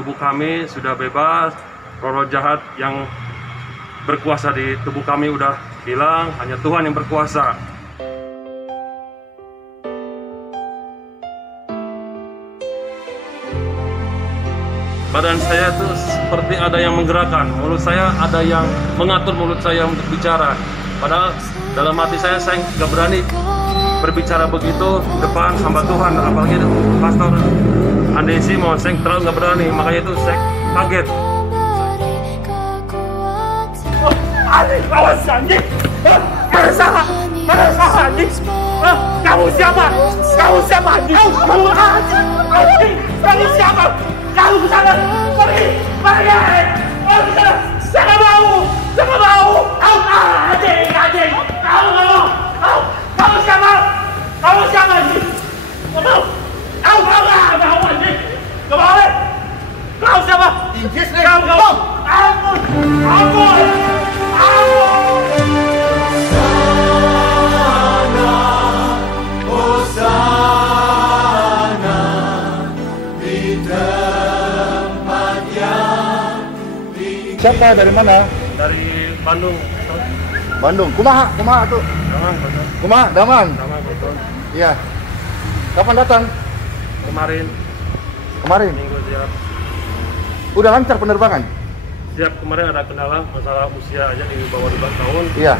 tubuh kami sudah bebas, roh jahat yang berkuasa di tubuh kami udah hilang, hanya Tuhan yang berkuasa. Badan saya tuh seperti ada yang menggerakkan, mulut saya ada yang mengatur mulut saya untuk bicara. Padahal dalam hati saya nggak berani berbicara begitu depan hamba Tuhan, apalagi Pastor Andi Simon, saya terlalu nggak berani, makanya itu saya kaget. Awas anjing! Mana salah anjing! Kamu siapa? Kamu siapa anjing? Kamu siapa? Kamu kesana! Pergi! Pergi! Kamu kesana! Jangan mau! Jangan mau! Anjing! Kamu siapa? Kamu siapa anjing? Gak mau! Kamu mau anjing! Gak mau! Kamu siapa? Kamu! Ampun! Siapa, dari mana? Dari Bandung. Bandung. Kumaha tuh? Daman, betul. Kumaha, Daman. Daman, betul. Iya. Kapan datang? Kemarin Minggu siap. Udah lancar penerbangan? Siap, kemarin ada kendala masalah usia aja di bawah 12 tahun. Iya.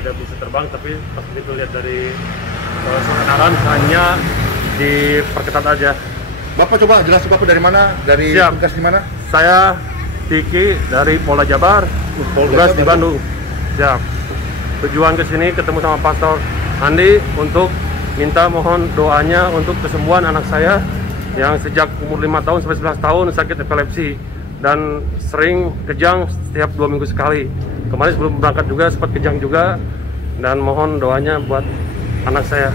Tidak bisa terbang, tapi pas begitu lihat dari kebenaran hanya diperketat aja. Bapak coba jelasin Bapak dari mana? Dari Siap. tugas di mana? Saya Tiki dari Polda Jabar, tugas di Bandung. Siap. Tujuan ke sini ketemu sama Pastor Andi untuk minta mohon doanya untuk kesembuhan anak saya yang sejak umur 5 tahun sampai 11 tahun sakit epilepsi dan sering kejang setiap 2 minggu sekali. Kemarin sebelum berangkat juga sempat kejang juga, dan mohon doanya buat anak saya.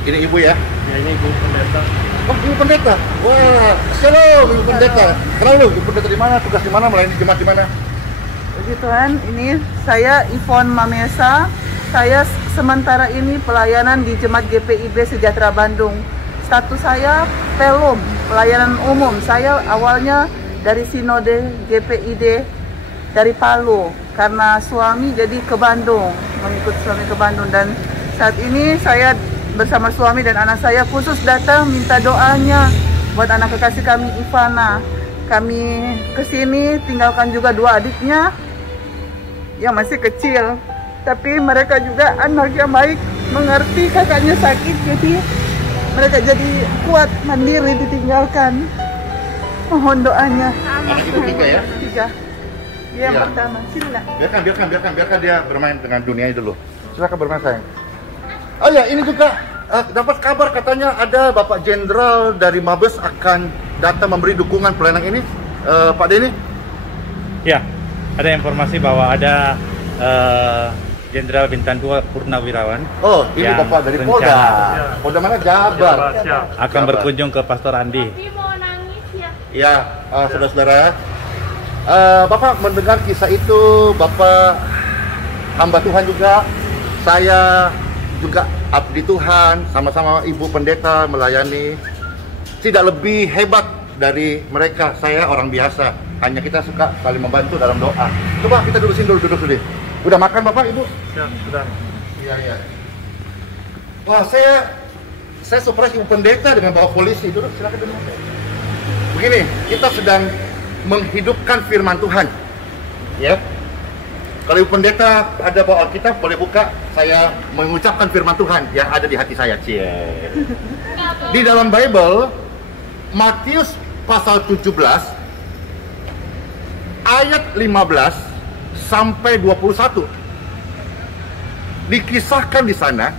Ini ibu ya? Ya, ini Ibu Pendeta. Oh, ibu pendeta. Wah, shalom ibu pendeta. Kenal lu, ibu pendeta di mana? Tugas di mana? Melayani jemaat di mana? Puji Tuhan, ini saya Ivon Mamesa. Saya sementara ini pelayanan di Jemaat GPIB Sejahtera Bandung. Status saya pelum, pelayanan umum. Saya awalnya dari Sinode GPID dari Palu. Karena suami jadi ke Bandung, mengikut suami ke Bandung. Dan saat ini saya bersama suami dan anak saya khusus datang minta doanya buat anak kekasih kami Ivana. Kami kesini tinggalkan juga 2 adiknya yang masih kecil, tapi mereka juga anak yang baik, mengerti kakaknya sakit, jadi mereka jadi kuat, mandiri ditinggalkan. Mohon doanya. Anak ibu 3 ya? 3. Yang Iya. pertama, silakan. Biarkan dia bermain dengan dunianya dulu. Silakan bermain sayang. Oh ya, ini juga dapat kabar katanya ada Bapak Jenderal dari Mabes akan datang memberi dukungan pelayanan ini, Pak Denny. Ya, ada informasi bahwa ada Jenderal Bintang 2 Purnawirawan. Oh, ini yang Bapak dari Polda. rencana Polda mana? Jabar. Siap. akan berkunjung ke Pastor Andi. Ya, saudara-saudara. Bapak mendengar kisah itu, Bapak hamba Tuhan juga. Saya juga abdi Tuhan, sama-sama Ibu Pendeta melayani. Tidak lebih hebat dari mereka, saya orang biasa. Hanya kita suka saling membantu dalam doa. Coba kita duduk sini. Udah makan Bapak, Ibu? Siap, sudah. Iya. Wah, saya surprise Ibu Pendeta dengan bawa polisi. Duduk, silakan duduk. Begini, kita sedang menghidupkan firman Tuhan. Ya. Kalau Ibu Pendeta ada bawa Alkitab, boleh buka. Saya mengucapkan firman Tuhan yang ada di hati saya. Cie. Di dalam Bible, Matius pasal 17, ayat 15 sampai 21. Dikisahkan di sana,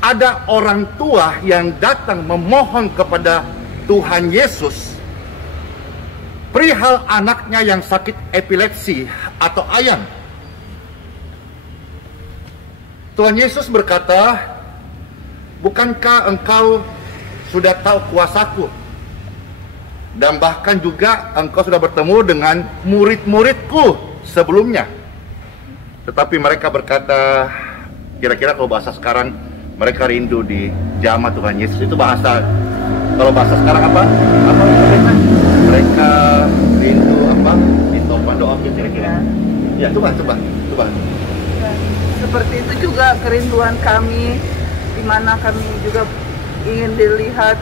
ada orang tua yang datang memohon kepada Tuhan Yesus perihal anaknya yang sakit epilepsi atau ayam. Tuhan Yesus berkata, bukankah engkau sudah tahu kuasaku? Dan bahkan juga engkau sudah bertemu dengan murid-muridku sebelumnya. Tetapi mereka berkata, kira-kira kalau bahasa sekarang, mereka rindu di jama Tuhan Yesus. Itu bahasa, kalau bahasa sekarang apa? kerinduan kami, di mana kami juga ingin dilihat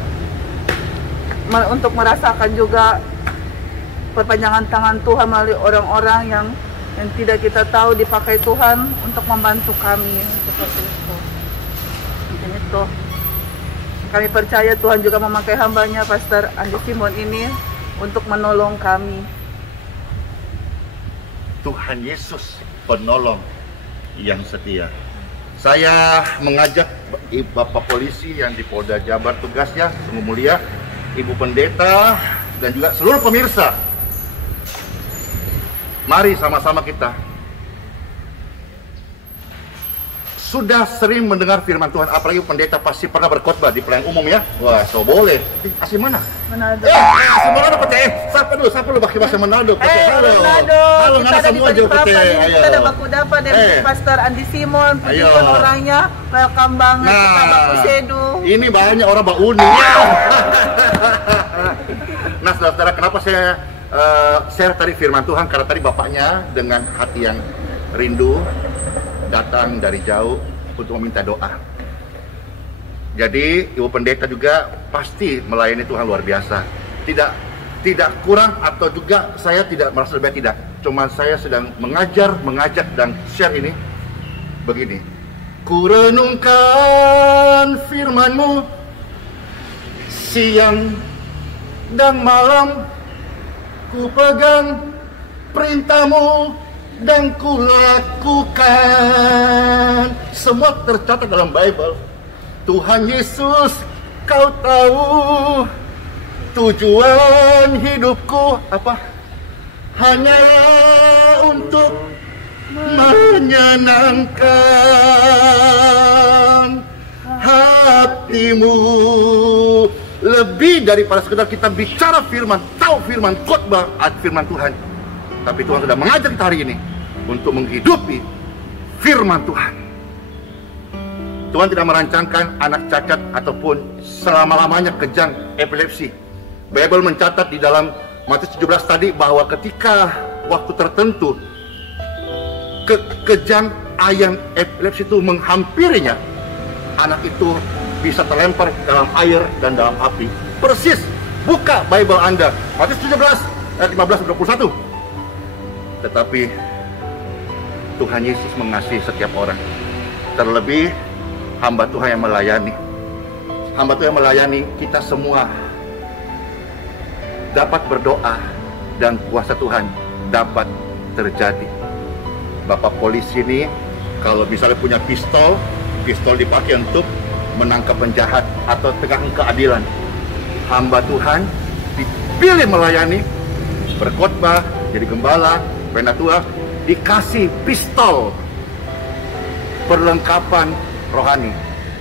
untuk merasakan juga perpanjangan tangan Tuhan melalui orang-orang yang tidak kita tahu dipakai Tuhan untuk membantu kami seperti itu. Mungkin itu. Kami percaya Tuhan juga memakai hambanya Pastor Andi Simon ini untuk menolong kami. Tuhan Yesus penolong yang setia. Saya mengajak Bapak Polisi yang di Polda Jabar tugasnya, Sungguh Mulia, Ibu Pendeta, dan juga seluruh pemirsa. Mari sama-sama kita. Sudah sering mendengar firman Tuhan, apalagi pendeta pasti pernah berkhotbah di pelayanan umum ya. Wah, so boleh. Asli mana? Manado. Asli Manado pete. Sapa dulu pakai bahasa Manado. Halo. Halo, Kita ada di Balikpapan ini, kita ada baku dapat dari Pastor Andi Simon, puji Tuhan orangnya, welcome banget, kita baku sedu. Ini banyak orang bauni. Nah, saudara, kenapa saya share tadi firman Tuhan? Karena tadi bapaknya dengan hati yang rindu datang dari jauh untuk meminta doa. Jadi Ibu Pendeta juga pasti melayani Tuhan luar biasa. Tidak kurang atau juga saya tidak merasa lebih, tidak. Cuma saya sedang mengajak dan share ini begini. Ku renungkan firman-Mu siang dan malam, ku pegang perintah-Mu dan ku lakukan. Semua tercatat dalam Bible. Tuhan Yesus, Kau tahu tujuan hidupku apa? Hanyalah untuk menyenangkan hati-Mu. Lebih daripada sekedar kita bicara firman, tahu firman, khotbah firman Tuhan, tapi Tuhan sudah mengajak kita hari ini untuk menghidupi firman Tuhan. Tuhan tidak merancangkan anak cacat ataupun selama-lamanya kejang epilepsi. Bible mencatat di dalam Matius 17 tadi bahwa ketika waktu tertentu kejang ayam epilepsi itu menghampirinya, anak itu bisa terlempar dalam air dan dalam api. Persis, buka Bible Anda, Matius 17 ayat 15-21. Tetapi Tuhan Yesus mengasihi setiap orang. Terlebih hamba Tuhan yang melayani. Hamba Tuhan yang melayani, kita semua dapat berdoa dan kuasa Tuhan dapat terjadi. Bapak polisi ini kalau misalnya punya pistol dipakai untuk menangkap penjahat atau tegakkan keadilan. Hamba Tuhan dipilih melayani, berkhotbah, jadi gembala, penatua, dikasih pistol, perlengkapan rohani.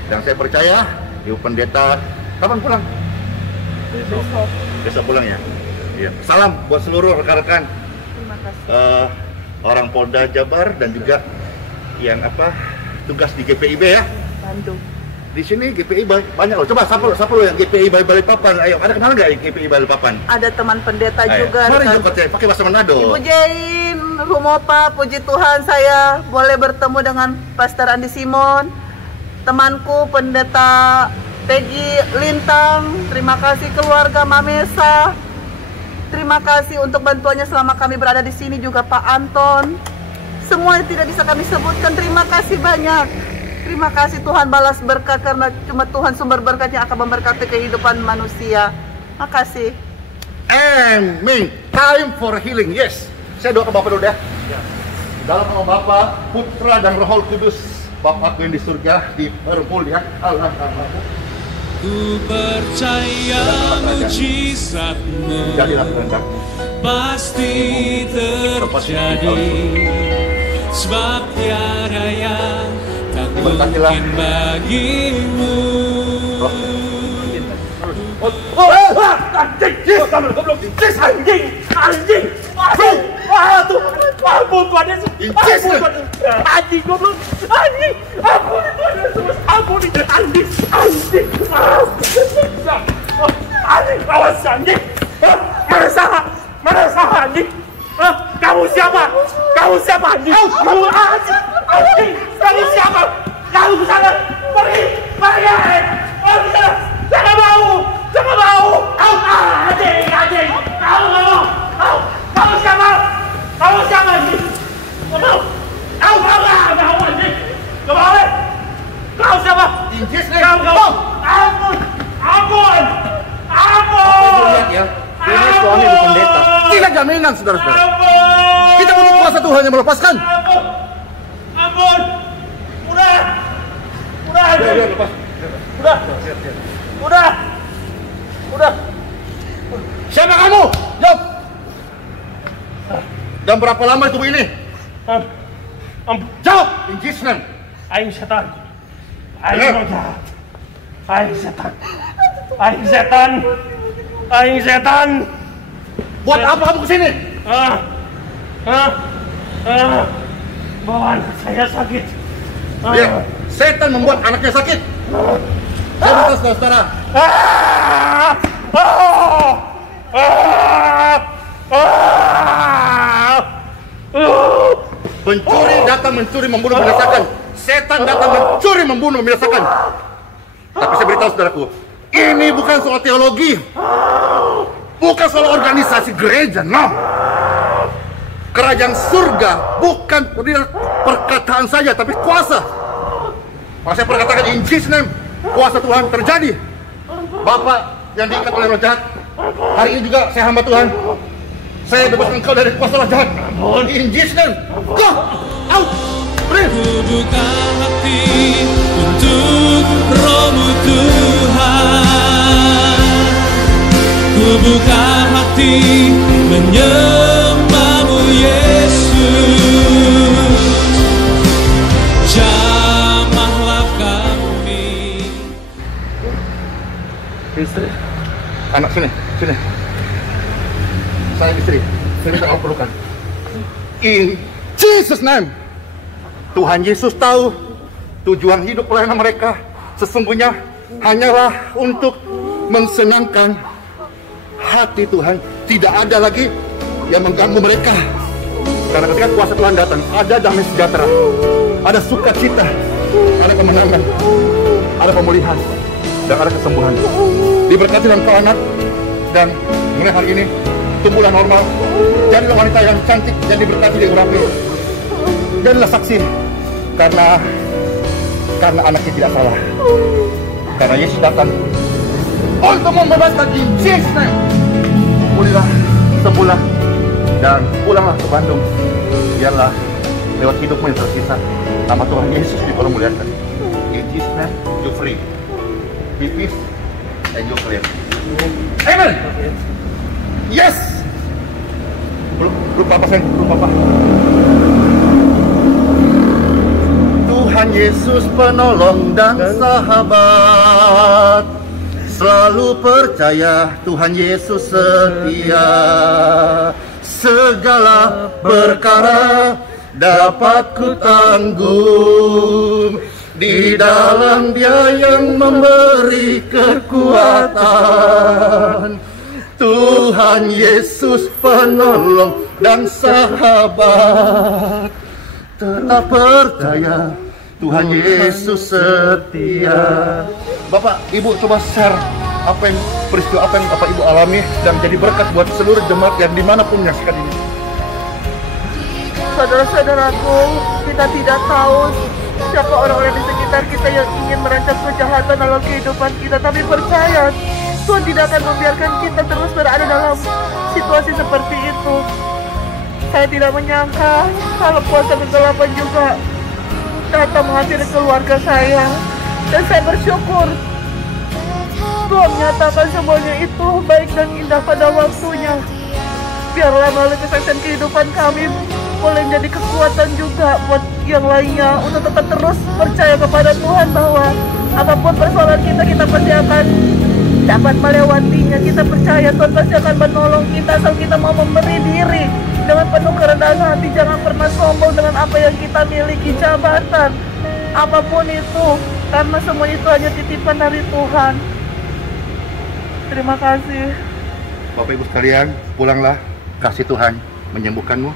Dan saya percaya Ibu Pendeta kapan pulang? Besok pulang ya. Iya. Salam buat seluruh rekan-rekan. Terima kasih. Orang Polda Jabar dan juga yang tugas di GPIB ya. Bandung. Di sini GPI banyak loh. Coba sapa lo yang GPI Balikpapan. Ayo, ada kenal nggak GPI Balikpapan? Ada teman pendeta juga. Mari jumpa pakai bahasa Manado. Ibu Jain, Rumopa, puji Tuhan saya boleh bertemu dengan Pastor Andi Simon, temanku pendeta Peggy Lintang. Terima kasih keluarga Mamesa. Terima kasih untuk bantuannya selama kami berada di sini, juga Pak Anton. Semua yang tidak bisa kami sebutkan, terima kasih banyak. Terima kasih, Tuhan balas berkat, karena cuma Tuhan sumber berkat yang akan memberkati kehidupan manusia. Makasih. Amin. Time for healing. Yes. Saya doa ke Bapak dulu ya. Dalam nama Bapa, Putra dan Roh Kudus, Bapakku yang di surga, dipermul ya. Allah. Ku percaya mujizat-Mu pasti terjadi, sebab tiada yang tak mungkin bagimu. Anjing! Aduh, ampun Tuhan Yesus! Anjing goblok! Anjing! Ampun Tuhan Yesus! Ampun anjing! Anjing! Anjing! Awas anjing! Mana salah anjing? Kamu siapa? Kamu siapa anjing? Anjing! Kamu siapa? Kamu ke sana. Pergi. Pergi. Pergi ke sana. Jangan mau. Jangan mau. Anjing. Anjing. Kamu nggak mau. Kamu siapa? Kamu siapa anjing? Nggak mau. Kamu mau nggak? Nggak mau anjing. Nggak mau. Kau siapa? Injis nih. Kamu. Ampun. Ampun. Ampun. Lihat ya, ini suami ibu pendeta. Tidak jaminan, saudara-saudara. Ampun. Kita butuh kuasa Tuhan yang melepaskan. Ampun. Ampun. Udah. Udah. Udah, lepas. Udah. Udah. Udah. Siapa kamu? Jawab. Dan berapa lama itu ini? Jawab. In Jesus' name. Aing setan. Aing jahat. Aing setan. Aing setan. Aing setan. Buat apa kamu kesini? Bawa anak saya sakit. Ya, setan membuat anaknya sakit. Saya minta saudara-saudara. Pencuri datang mencuri, membunuh, membinasakan. Setan datang mencuri, membunuh, membinasakan. Tapi saya beritahu saudaraku, ini bukan soal teologi, bukan soal organisasi gereja, no. Kerajaan surga bukan perkataan saja, tapi kuasa. Maka saya perkatakan in Jesus' name, kuasa Tuhan terjadi. Bapak yang diikat oleh roh jahat, hari ini juga saya hamba Tuhan. Saya bebaskan engkau dari kuasa roh jahat. In Jesus' name, go out. Ku buka hati untuk roh-Mu Tuhan. Ku buka hati menyembah-Mu Yesus. Jamahlah kami. Istri, anak sini. Saya istri, saya minta kau perlukan. In Jesus' name. Tuhan Yesus tahu tujuan hidup pelayanan mereka sesungguhnya hanyalah untuk mensenangkan hati Tuhan. Tidak ada lagi yang mengganggu mereka. Karena ketika kuasa Tuhan datang, ada damai sejahtera, ada sukacita, ada kemenangan, ada pemulihan, dan ada kesembuhan. Diberkati dengan kau anak, dan mulai hari ini tumbuhlah normal. Jadilah wanita yang cantik, dan diberkati di urapi. Jadilah saksi karena anaknya tidak salah. Karena Yesus datang untuk membebaskan in Jesus' name. Pulihlah, sembuhlah, dan pulanglah ke Bandung. Biarlah lewat hidupmu yang tersisa nama Tuhan Yesus dipermuliakan. In Jesus' name, you free. Be peace and you clear. Amen. Yes. Belum papa sayang, belum papa. Tuhan Yesus penolong dan sahabat, selalu percaya Tuhan Yesus setia. Segala perkara dapat ku tanggung di dalam Dia yang memberi kekuatan. Tuhan Yesus penolong dan sahabat, tetap percaya Tuhan Yesus setia. Bapak, Ibu coba share peristiwa apa yang Bapak Ibu alami dan jadi berkat buat seluruh jemaat yang dimanapun menyaksikan ini. Saudara-saudaraku, kita tidak tahu siapa orang-orang di sekitar kita yang ingin merancang kejahatan dalam kehidupan kita, tapi percaya Tuhan tidak akan membiarkan kita terus berada dalam situasi seperti itu. Saya tidak menyangka kalau kuasa kegelapan juga datang menghampiri keluarga saya, dan saya bersyukur Tuhan menyatakan semuanya itu baik dan indah pada waktunya. Biarlah melalui kesaksian kehidupan kami boleh menjadi kekuatan juga buat yang lainnya untuk tetap terus percaya kepada Tuhan bahwa apapun persoalan kita pasti akan dapat melewatinya. Kita percaya Tuhan pasti akan menolong kita asal kita mau memberi diri dengan penuh kerendahan hati. Jangan pernah sombong dengan apa yang kita miliki, jabatan, apapun itu, karena semua itu hanya titipan dari Tuhan. Terima kasih. Bapak Ibu sekalian, pulanglah, kasih Tuhan menyembuhkanmu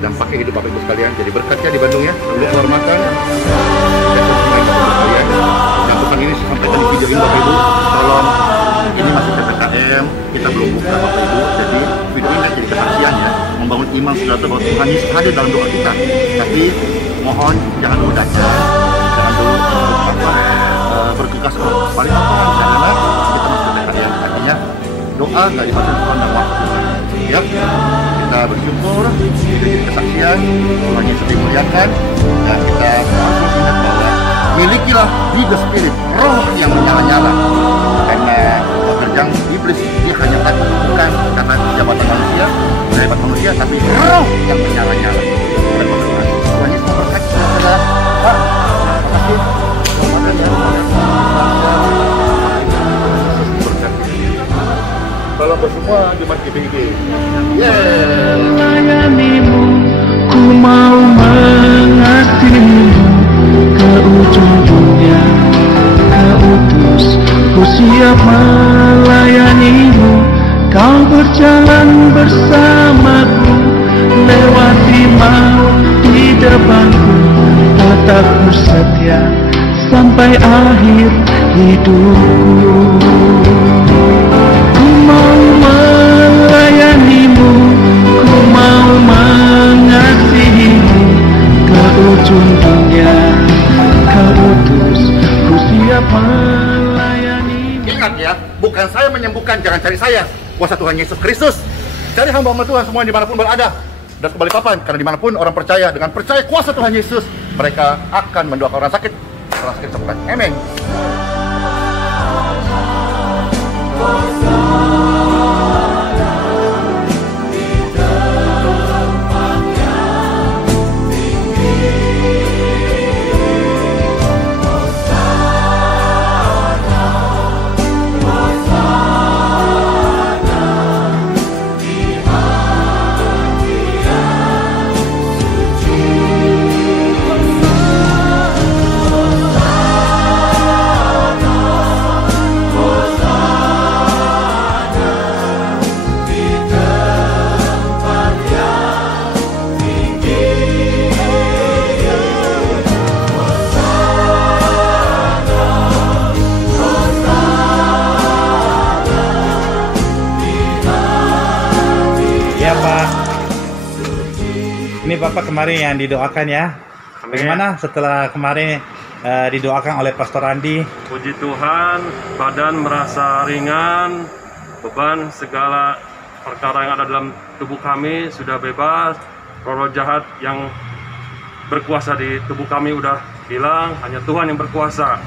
dan pakai hidup Bapak Ibu sekalian jadi berkatnya di Bandung ya. Sebelum keluar makan, sampaikan di video ini Bapak Ibu, tolong, ini masih PPKM, kita belum buka Bapak Ibu, jadi video ini jadi kesaksian ya, membangun iman saudara bahwa Tuhan Yesus hadir dalam doa kita. Tapi mohon jangan dulu dagang, jangan dulu bergegas paling apa karena kita masih PPKM, artinya doa nggak dibaca Tuhan dalam waktu. Ya, kita bersyukur, kita jadi kesaksian, Tuhan Yesus dimuliakan, dan kita masih ingat bahwa milikilah di the spirit, roh yang menyala-nyala. Karena pekerjaan iblis dia hanya takut bukan karena jabatan manusia, hebat manusia, tapi roh yang menyala-nyala. Tuhan Yesus memberkati saudara. Pak, terima kasih. Kalau semua di Mas GPIB. Melayanimu, ku mau mengasihimu ke ujung dunia. Kau utus, ku siap melayanimu. Kau berjalan bersamaku, lewati maut di depanku. Tetap ku setia sampai akhir hidupku. Ku mau melayanimu, ku mau mengasihimu ke ujung dunia. Kau utus, ku siap melayanimu. Ingat ya, bukan saya menyembuhkan, jangan cari saya. Kuasa Tuhan Yesus Kristus. Cari hamba-hamba Tuhan semua dimanapun berada. Dan ke Balikpapan, karena dimanapun orang percaya, dengan percaya kuasa Tuhan Yesus, mereka akan mendoakan orang sakit sembuhkan. Amin. Ini Bapak kemarin yang didoakan ya. Bagaimana setelah kemarin didoakan oleh Pastor Andi? Puji Tuhan, badan merasa ringan, beban segala perkara yang ada dalam tubuh kami sudah bebas, roh jahat yang berkuasa di tubuh kami udah hilang, hanya Tuhan yang berkuasa.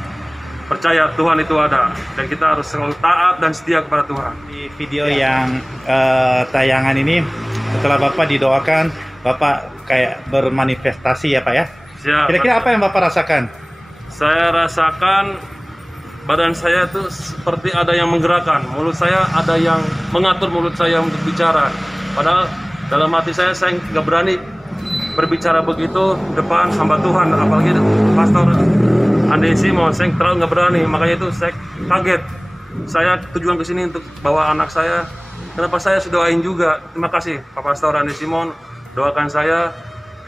Percaya Tuhan itu ada, dan kita harus selalu taat dan setia kepada Tuhan. Di video yang tayangan ini, setelah Bapak didoakan, Bapak kayak bermanifestasi ya Pak ya? Siap. Kira-kira apa yang Bapak rasakan? Saya rasakan badan saya itu seperti ada yang menggerakkan, mulut saya ada yang mengatur mulut saya untuk bicara. Padahal dalam hati saya nggak berani berbicara begitu depan hamba Tuhan, apalagi Pastor Andi Simon, saya terlalu nggak berani, makanya itu saya kaget. Saya tujuan ke sini untuk bawa anak saya, kenapa saya sudah doain juga. Terima kasih Pak Pastor Andi Simon, doakan saya,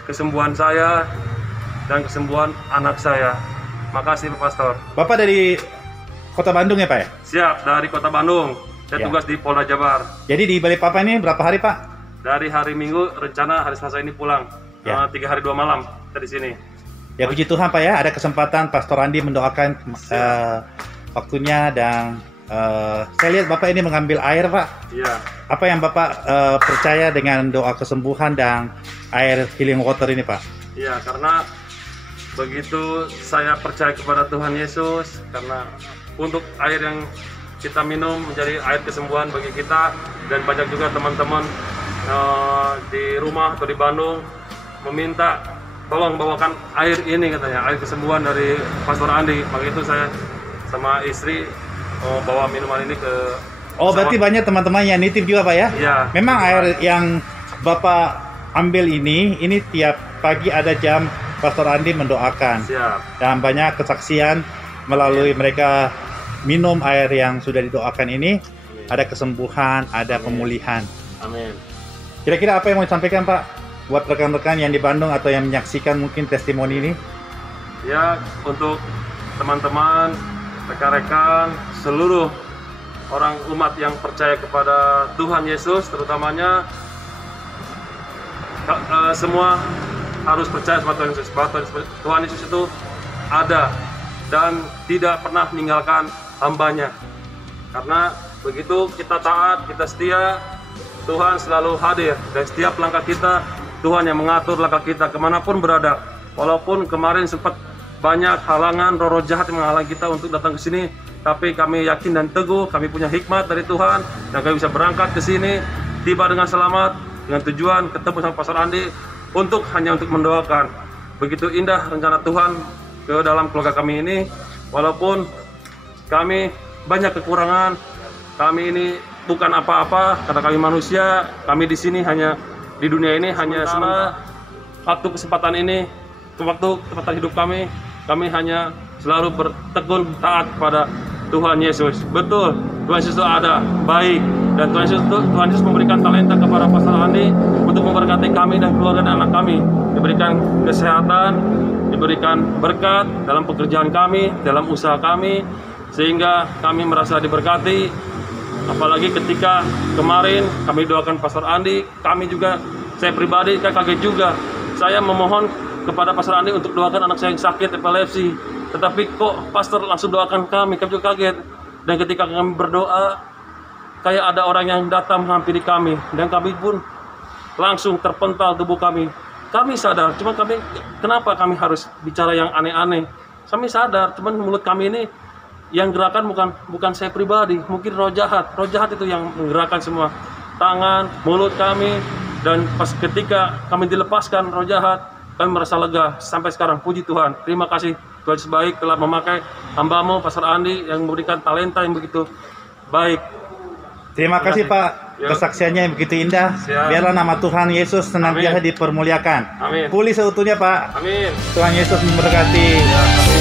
kesembuhan saya, dan kesembuhan anak saya. Makasih Pak Pastor. Bapak dari Kota Bandung ya Pak ya? Siap, dari Kota Bandung. Saya Ya. tugas di Polda Jabar. Jadi di Balikpapan ini berapa hari Pak? Dari hari Minggu, rencana hari Selasa ini pulang. Ya. 3 hari 2 malam dari sini. Ya puji Tuhan Pak ya, ada kesempatan Pastor Andi mendoakan waktunya, dan saya lihat Bapak ini mengambil air Pak. Iya. Apa yang Bapak percaya dengan doa kesembuhan dan air healing water ini Pak? Iya, karena begitu saya percaya kepada Tuhan Yesus, karena untuk air yang kita minum menjadi air kesembuhan bagi kita, dan banyak juga teman-teman di rumah atau di Bandung meminta tolong bawakan air ini, katanya air kesembuhan dari Pastor Andi. Maka itu saya sama istri bawa minuman ini ke Oh berarti banyak teman-teman yang nitip juga Pak ya? Iya. Memang air yang Bapak ambil ini tiap pagi ada jam Pastor Andi mendoakan. Siap. Dan banyak kesaksian melalui mereka minum air yang sudah didoakan ini, ada kesembuhan, ada pemulihan. Amin. Kira-kira apa yang mau disampaikan Pak buat rekan-rekan yang di Bandung atau yang menyaksikan mungkin testimoni ini? Ya, untuk teman-teman rekan-rekan, seluruh orang umat yang percaya kepada Tuhan Yesus, terutamanya semua harus percaya sama Tuhan Yesus. Bahwa Tuhan Yesus itu ada dan tidak pernah meninggalkan hambanya. Karena begitu kita taat, kita setia, Tuhan selalu hadir. Dan setiap langkah kita, Tuhan yang mengatur langkah kita kemanapun berada. Walaupun kemarin sempat banyak halangan, roh-roh jahat yang menghalangi kita untuk datang ke sini, tapi kami yakin dan teguh, kami punya hikmat dari Tuhan, dan kami bisa berangkat ke sini, tiba dengan selamat, dengan tujuan ketemu sama Pastor Andi, hanya untuk mendoakan. Begitu indah rencana Tuhan ke dalam keluarga kami ini, walaupun kami banyak kekurangan, kami ini bukan apa-apa, karena kami manusia, kami di sini hanya, di dunia ini hanya waktu kesempatan ini, waktu kesempatan hidup kami hanya selalu bertekun taat pada Tuhan Yesus. Betul, Tuhan Yesus itu ada, baik, dan Tuhan Yesus memberikan talenta kepada Pastor Andi untuk memberkati kami dan keluarga dan anak kami, diberikan kesehatan, diberikan berkat dalam pekerjaan kami, dalam usaha kami, sehingga kami merasa diberkati. Apalagi ketika kemarin kami doakan Pastor Andi, kami juga, saya pribadi kaget juga. Saya memohon kepada Pastor Andi untuk doakan anak saya yang sakit epilepsi, tetapi kok Pastor langsung doakan kami juga kaget. Dan ketika kami berdoa, kayak ada orang yang datang menghampiri kami, dan kami pun langsung terpental tubuh kami. Kami sadar, cuma kami, kenapa kami harus bicara yang aneh-aneh? Kami sadar, cuman mulut kami ini yang gerakan bukan saya pribadi, mungkin roh jahat itu yang menggerakkan semua tangan, mulut kami. Dan pas ketika kami dilepaskan roh jahat, kami merasa lega sampai sekarang. Puji Tuhan, terima kasih Tuhan sebaik telah memakai hamba-Mu Pastor Andi yang memberikan talenta yang begitu baik. Terima kasih Pak, kesaksiannya yang begitu indah. Siap. Biarlah nama Tuhan Yesus senantiasa Amin. dipermuliakan. Amin. Pulih seutuhnya Pak. Amin. Tuhan Yesus memberkati. Ya, amin.